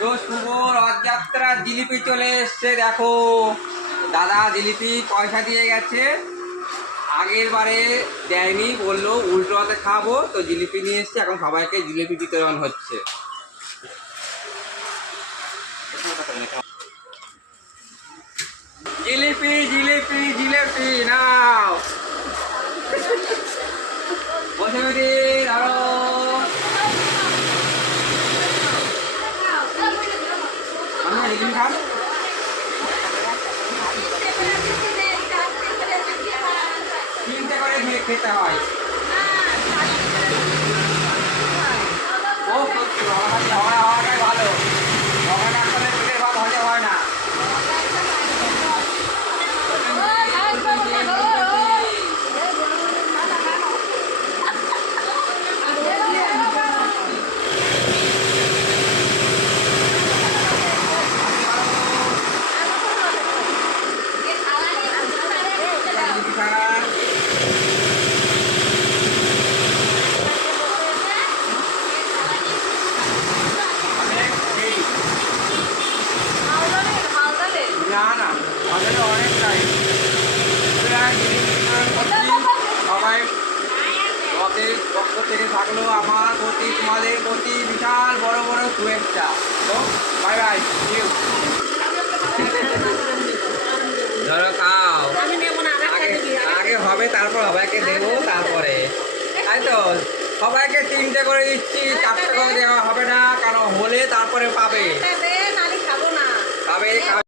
তো শুভ রথযাত্রা জিলিপি চলে এসছে, দেখো দাদা জিলিপি পয়সা দিয়ে গেছে। আগের বারে দেয়নি, বললো উল্টো হাতে খাবো, তো জিলিপি নিয়ে এসছে। এখন সবাইকে জিলিপি বিতরণ হচ্ছে। জিলিপি জিলিপি জিলিপি নাও বসে দিন আরো। আমরা জিলিপি খান, তিনটে করে খেতে হয়। ও সত্যি হওয়াটাই ভালো, ওখানে আসলে পেটের ভাত হজম হয় না। না না, আমাদের অনেক টাইম। সবাই রথের পক্ষ থেকে থাকলো আমার প্রতি, তোমাদের প্রতি বিশাল বড় বড় শুভেচ্ছা। তো বাই বাই, ধরো খাও। আগে হবে, তারপর সবাইকে দেবো, তারপরে তাই তো। সবাইকে তিনটে করে দিচ্ছি, চারটে করে দেওয়া হবে না, কারণ হলে তারপরে পাবে, খাবে।